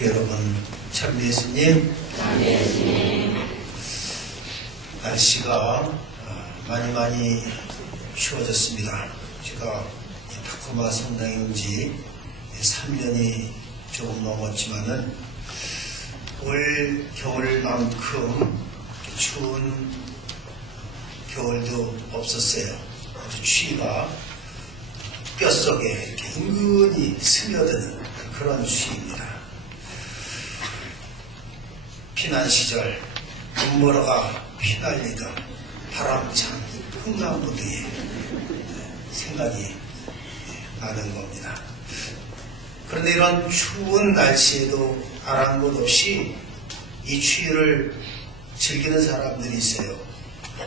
여러분, 참 예수님, 날씨가 많이 추워졌습니다. 제가 타코마 성당에 온 지 3년이 조금 넘었지만은 올 겨울만큼 추운 겨울도 없었어요. 아주 추위가 뼛속에 이렇게 은근히 스며드는 그런 추위입니다. 피난 시절 눈보라가 휘날리던 바람찬 흥남부두의 생각이 나는 겁니다. 그런데 이런 추운 날씨에도 아랑곳 없이 이 추위를 즐기는 사람들이 있어요.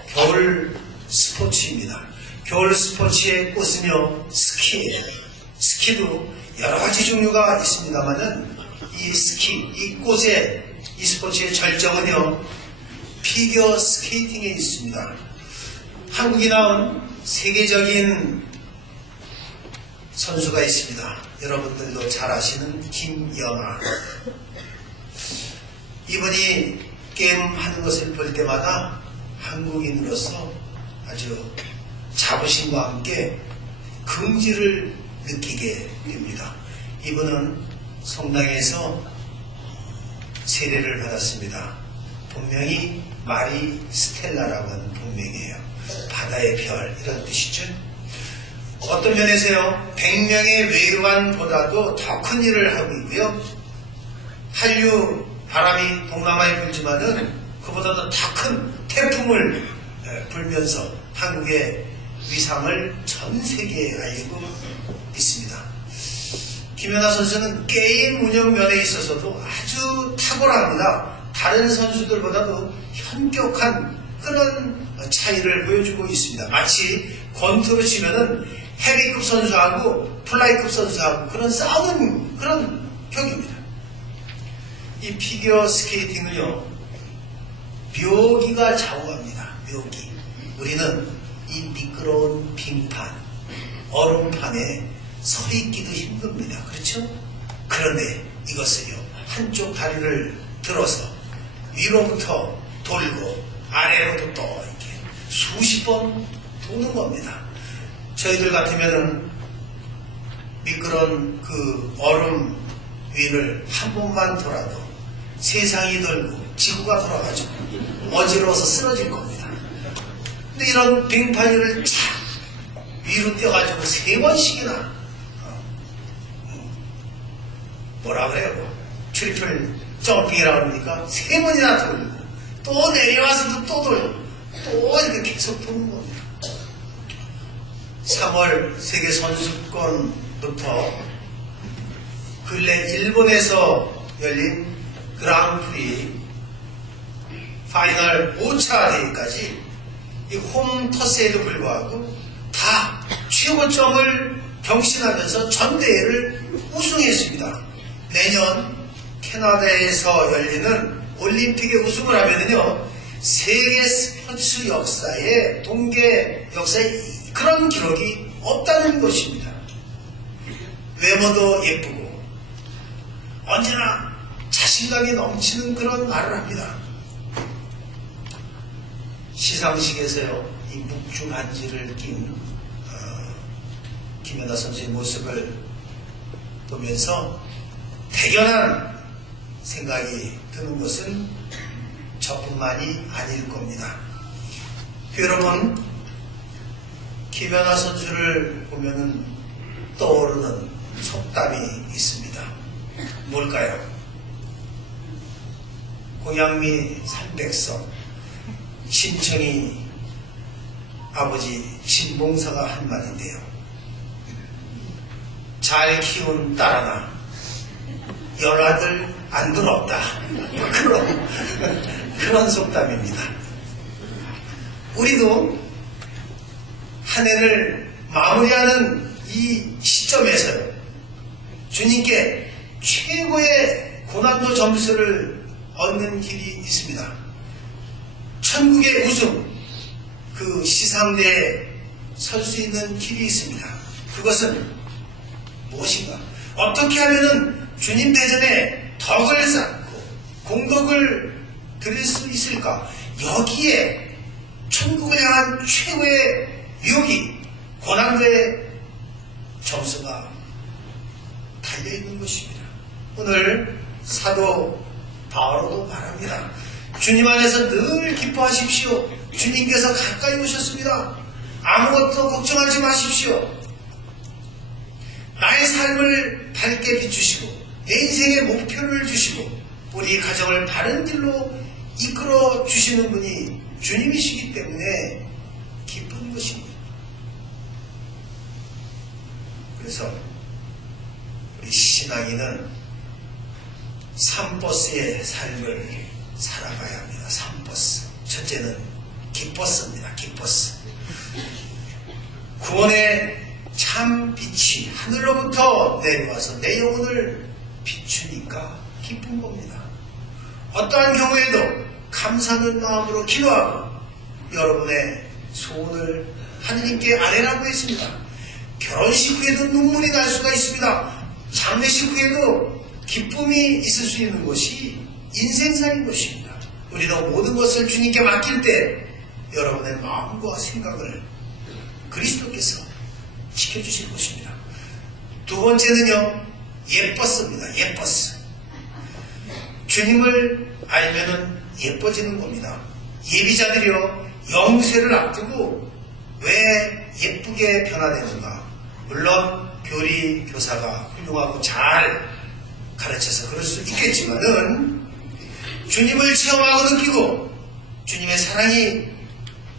겨울 스포츠입니다. 겨울 스포츠의 꽃은요, 스키예요. 스키도 여러 가지 종류가 있습니다만은 이 스키, 이 꽃의 이 스포츠의 절정은요, 피겨 스케이팅에 있습니다. 한국이 낳은 세계적인 선수가 있습니다. 여러분들도 잘 아시는 김연아. 이분이 게임하는 것을 볼 때마다 한국인으로서 아주 자부심과 함께 긍지를 느끼게 됩니다. 이분은 성당에서 세례를 받았습니다. 본명이 마리 스텔라라고 하는 본명이에요. 바다의 별, 이런 뜻이죠. 어떤 면에서요, 100명의 외관보다도 더 큰 일을 하고 있고요. 한류 바람이 동남아에 불지만은 그보다도 더 큰 태풍을 불면서 한국의 위상을 전 세계에 알리고 있습니다. 김연아 선수는 게임 운영 면에 있어서도 아주 탁월합니다. 다른 선수들보다도 현격한 그런 차이를 보여주고 있습니다. 마치 권투로 치면은 헤비급 선수하고 플라이급 선수하고 그런 싸우는 그런 격입니다. 이 피겨 스케이팅을요, 묘기가 좌우합니다. 묘기. 우리는 이 미끄러운 빙판, 얼음판에 서 있기도 힘듭니다. 그렇죠? 그런데 이것을요, 한쪽 다리를 들어서 위로부터 돌고 아래로도 또 이렇게 수십 번 도는 겁니다. 저희들 같으면은 미끄러운 그 얼음 위를 한 번만 돌아도 세상이 돌고 지구가 돌아가지고 어지러워서 쓰러질 겁니다. 근데 이런 빙판 위를 착 위로 뛰어가지고 3번씩이나 뭐라 그래요? 트리플 점핑이라고 그러니까 3번이나 돌고 또 내려와서도 또 돌고 또 이렇게 계속 도는 겁니다. 3월 세계 선수권부터 근래 일본에서 열린 그랑프리 파이널 5차 대회까지 이 홈터스에도 불구하고 다 최고점을 경신하면서 전 대회를 우승했습니다. 내년 캐나다에서 열리는 올림픽에 우승을 하면은요, 세계 스포츠 역사에, 동계 역사에 그런 기록이 없다는 것입니다. 외모도 예쁘고 언제나 자신감이 넘치는 그런 말을 합니다. 시상식에서요, 이 묵주반지를 낀 김연아 선수의 모습을 보면서 대견한 생각이 드는 것은 저뿐만이 아닐 겁니다. 여러분, 김연아 선수를 보면은 떠오르는 속담이 있습니다. 뭘까요? 고양미 삼백성, 신청이 아버지 신봉사가 한 말인데요. 잘 키운 딸 하나, 열아들 안들 없다. 그런 속담입니다. 우리도 한 해를 마무리하는 이 시점에서요, 주님께 최고의 고난도 점수를 얻는 길이 있습니다. 천국의 우승, 그 시상대에 설 수 있는 길이 있습니다. 그것은 무엇인가? 어떻게 하면은 주님 대전에 덕을 쌓고 공덕을 드릴 수 있을까? 여기에 천국을 향한 최고의 유혹이 고난도의 점수가 달려있는 것입니다. 오늘 사도 바오로도 말합니다. 주님 안에서 늘 기뻐하십시오. 주님께서 가까이 오셨습니다. 아무것도 걱정하지 마십시오. 나의 삶을 밝게 비추시고 내 인생의 목표를 주시고 우리 가정을 바른 길로 이끌어 주시는 분이 주님이시기 때문에 기쁜 것입니다. 그래서 우리 신앙인은 3버스의 삶을 살아가야 합니다. 3버스. 첫째는 기뻐스입니다. 기뻐스. 구원의 참 빛이 하늘로부터 내려와서 내 영혼을 비추니까 기쁜 겁니다. 어떠한 경우에도 감사하는 마음으로 기도하고 여러분의 소원을 하느님께 아뢰라고 했습니다. 결혼식 후에도 눈물이 날 수가 있습니다. 장례식 후에도 기쁨이 있을 수 있는 것이 인생사인 것입니다. 우리도 모든 것을 주님께 맡길 때 여러분의 마음과 생각을 그리스도께서 지켜주실 것입니다. 두 번째는요, 예뻤습니다. 예뻤어. 주님을 알면은 예뻐지는 겁니다. 예비자들이요, 영세를 앞두고 왜 예쁘게 변화되는가? 물론 교리 교사가 훌륭하고 잘 가르쳐서 그럴 수 있겠지만은 주님을 체험하고 느끼고 주님의 사랑이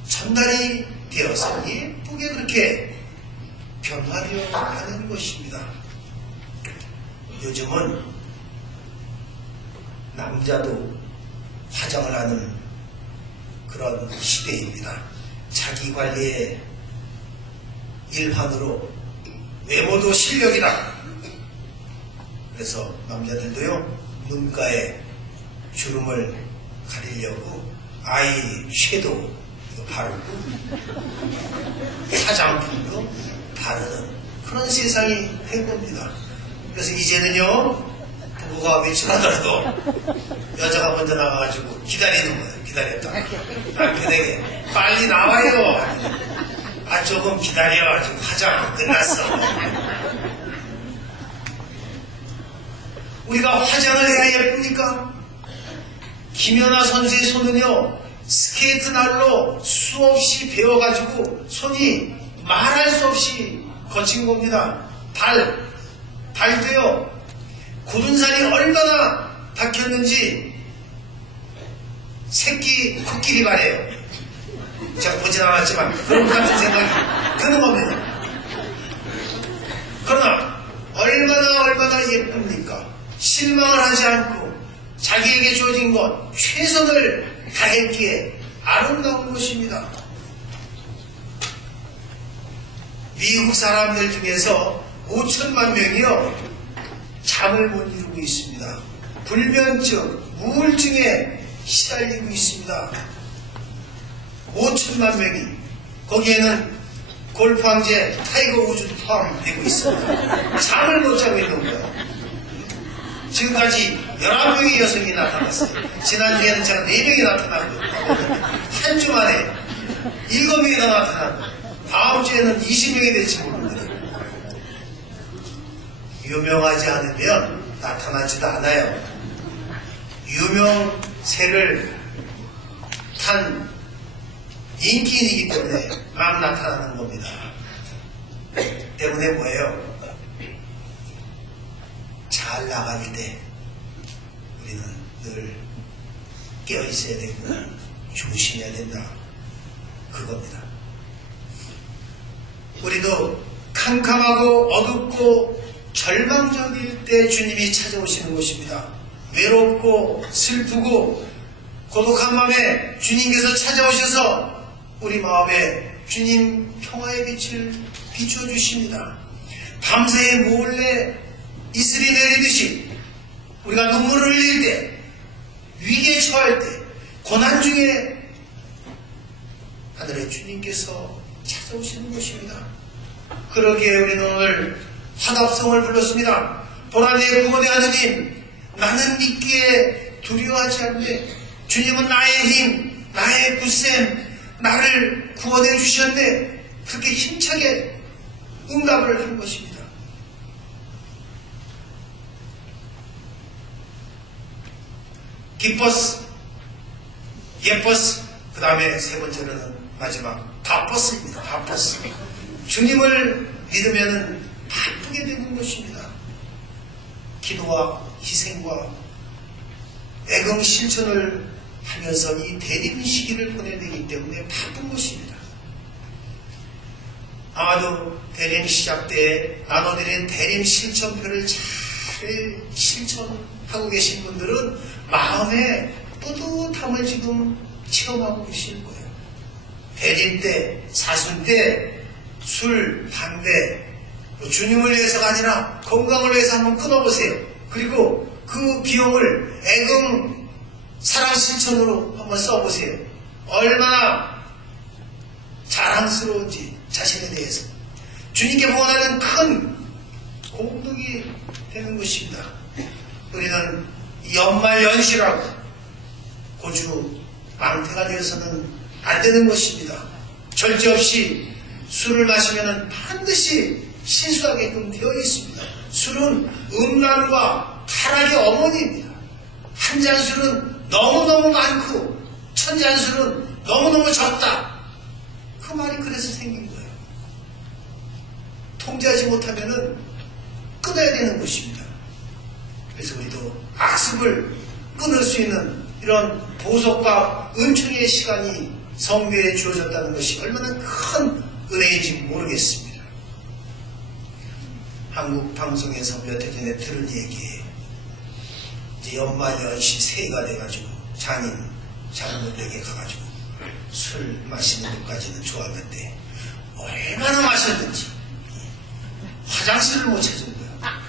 전달이 되어서 예쁘게 그렇게 변화되어 가는 것입니다. 요즘은 남자도 화장을 하는 그런 시대입니다. 자기 관리의 일환으로 외모도 실력이다. 그래서 남자들도요, 눈가에 주름을 가리려고 아이 섀도우 바르고 화장품도 바르는 그런 세상이 된 겁니다. 그래서 이제는요, 부부가 외출 하더라도 여자가 먼저 나가가지고 기다리는 거예요. 기다렸다. 남편에게 빨리 나와요. 아, 조금 기다려. 지금 화장 끝났어. 우리가 화장을 해야 예쁩니까? 김연아 선수의 손은요, 스케이트 날로 수없이 배워가지고 손이 말할 수 없이 거친 겁니다. 발도요, 굳은 살이 얼마나 박혔는지 새끼 코끼리 말이에요. 제가 보진 않았지만 그런 같은 생각이 드는 겁니다. 그러나 얼마나 예쁩니까? 실망을 하지 않고 자기에게 주어진 것 최선을 다했기에 아름다운 것입니다. 미국 사람들 중에서 5천만 명이요, 잠을 못 이루고 있습니다. 불면증, 우울증에 시달리고 있습니다. 5천만 명이. 거기에는 골프 황제 타이거 우즈도 포함되고 있습니다. 잠을 못 자고 있는 거예요. 지금까지 11명의 여성이 나타났어요. 지난주에는 제가 4명이 나타나고 한 주 만에 7명이 더 나타나고 다음 주에는 20명이 될지 모릅니다. 유명하지 않으면 나타나지도 않아요. 유명세를 탄 인기인이기 때문에 막 나타나는 겁니다. 때문에 뭐예요? 잘 나갈 때 우리는 늘 깨어있어야 되고 조심해야 된다. 그겁니다. 우리도 캄캄하고 어둡고 절망적일 때 주님이 찾아오시는 것입니다. 외롭고 슬프고 고독한 마음에 주님께서 찾아오셔서 우리 마음에 주님 평화의 빛을 비추어 주십니다. 밤새에 몰래 이슬이 내리듯이 우리가 눈물을 흘릴 때, 위기에 처할 때, 고난 중에 하늘의 주님께서 찾아오시는 것입니다. 그러기에 우리는 오늘 화답성을 불렀습니다. 보라의 구원의 하느님, 나는 믿기에 두려워하지 않네. 주님은 나의 힘, 나의 굳셈, 나를 구원해 주셨네. 그렇게 힘차게 응답을 한 것입니다. 기뻤어, 예뻤어. 그 다음에 세 번째로는 마지막 바빴습니다. 바빴어. 주님을 믿으면 바쁘게 되는 것입니다. 기도와 희생과 애경 실천을 하면서 이 대림 시기를 보내야 되기 때문에 바쁜 것입니다. 아마도 대림 시작 때 나눠드린 대림 실천표를 잘 실천하고 계신 분들은 마음에 뿌듯함을 지금 체험하고 계실 거예요. 대림 때, 사순 때, 술, 담배, 주님을 위해서가 아니라 건강을 위해서 한번 끊어보세요. 그리고 그 비용을 애금 사랑 실천으로 한번 써보세요. 얼마나 자랑스러운지 자신에 대해서. 주님께 보내는 큰 공덕이 되는 것입니다. 우리는 연말 연시라고 고주 망태가 되어서는 안 되는 것입니다. 절제 없이 술을 마시면 반드시 실수하게끔 되어 있습니다. 술은 음란과 타락의 어머니입니다. 한 잔 술은 너무너무 많고 천 잔 술은 너무너무 적다. 그 말이 그래서 생긴 거예요. 통제하지 못하면 끊어야 되는 것입니다. 그래서 우리도 악습을 끊을 수 있는 이런 보석과 은총의 시간이 성교에 주어졌다는 것이 얼마나 큰 은혜인지 모르겠습니다. 한국 방송에서 몇 해 전에 들은 얘기예요. 이제 연말연시 새해가 돼가지고 장인분들에게 가가지고 술 마시는 것까지는 좋았는데 얼마나 마셨는지 화장실을 못 찾은 거야.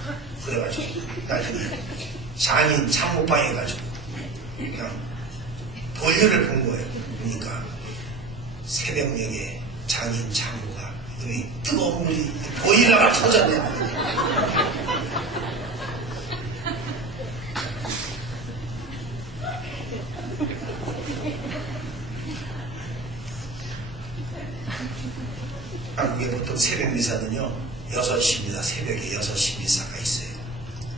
그래가지고 나중에 장인 장모방에 가지고 그냥 볼일을 본 거예요. 그러니까 새벽녘에 장인 장모가 뜨거운 물이 보일러가 터졌네. 한국에 보통 새벽 미사는요 6시입니다. 새벽에 6시 미사가 있어요.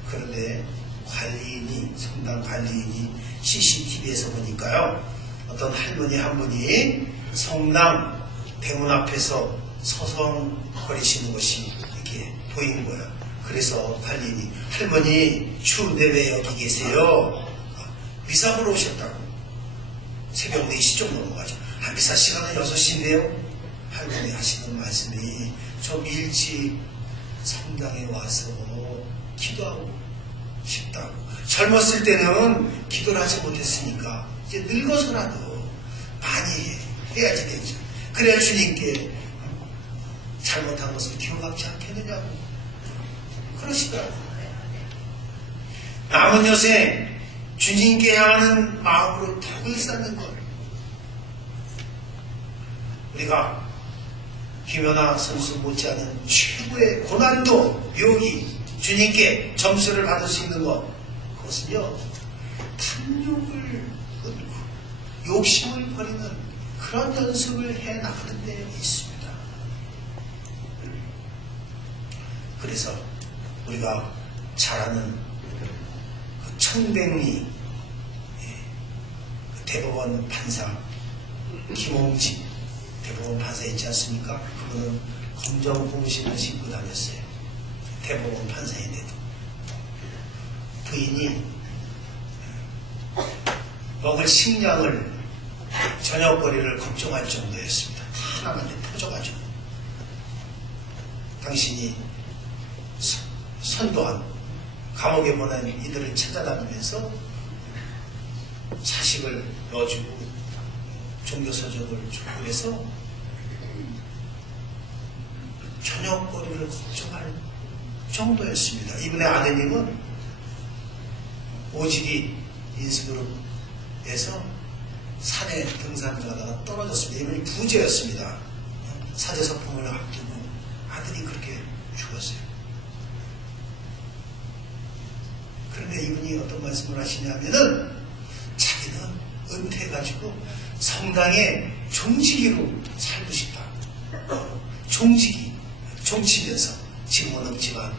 그런데 관리인이, 성당 관리인이 CCTV에서 보니까요 어떤 할머니 한 분이 성당 대문 앞에서 서성거리시는 것이 이렇게 보이는 거예요. 그래서 관리인이 할머니 추운데 왜 여기 계세요? 미사 보러 오셨다고. 새벽 4시 좀 넘어가죠. 미사 시간은 6시인데요. 할머니 하시는 말씀이 좀 일찍 성당에 와서 기도하고 싶다고. 젊었을 때는 기도를 하지 못했으니까 이제 늙어서라도 많이 해야지 되죠. 그래야 주님께 잘못한 것을 기억하지 않겠느냐고 그러시더라고요. 남은 여생 주님께 향하는 마음으로 덕을 쌓는 것. 우리가 김연아 선수 못지않은 최고의 고난도 묘기 주님께 점수를 받을 수 있는 것, 그것은요 탐욕을 끊고 욕심을 버리는 그런 연습을 해 나가는 데 있습니다. 그래서 우리가 잘 아는 그 청백리 그 대법원 판사 김홍지 대법원 판사 있지 않습니까? 그분은 검정 공신을 신고 다녔어요. 대법원 판사인데도 부인이 먹을 식량을 저녁거리를 걱정할 정도였습니다. 하나만 터져가지고 당신이 선도한 감옥에 보낸 이들을 찾아다니면서 자식을 넣어주고 종교서적을 주고 그래서 저녁거리를 걱정할 정도였습니다. 이분의 아드님은 오지리 인스그룹에서 산에 등산하다가 떨어졌습니다. 이분이 부재였습니다. 사제서품을 앞두고 아들이 그렇게 죽었어요. 근데 이분이 어떤 말씀을 하시냐면은 자기는 은퇴해가지고 성당의 종지기로 살고 싶다. 종지기, 종치면서 지금은 없지만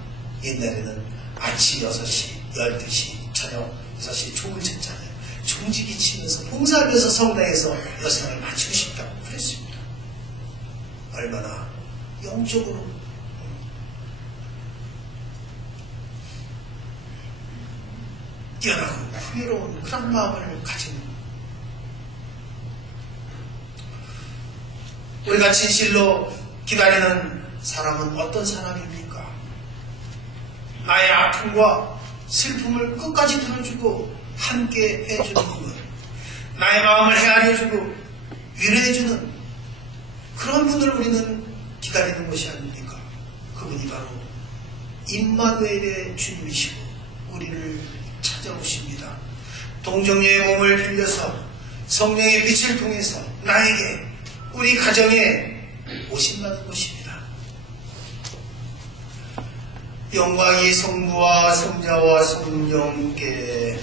옛날에는 아침 6시, 12시, 저녁 6시 종을 쳤잖아요. 종지기 치면서 봉사하면서 성당에서 여성을 맞추고 싶다고 그랬습니다. 얼마나 영적으로 뛰어나고 풍요로운 그런 마음을 가진 우리가 진실로 기다리는 사람은 어떤 사람입니까? 나의 아픔과 슬픔을 끝까지 들어주고 함께 해주는 분, 나의 마음을 헤아려주고 위로해주는 그런 분을 우리는 기다리는 것이 아닙니까? 그분이 바로 임마누엘의 주님이시고 우리를 찾아오십니다. 동정녀의 몸을 빌려서 성령의 빛을 통해서 나에게 우리 가정에 오신다는 것입니다. 영광이 성부와 성자와 성령께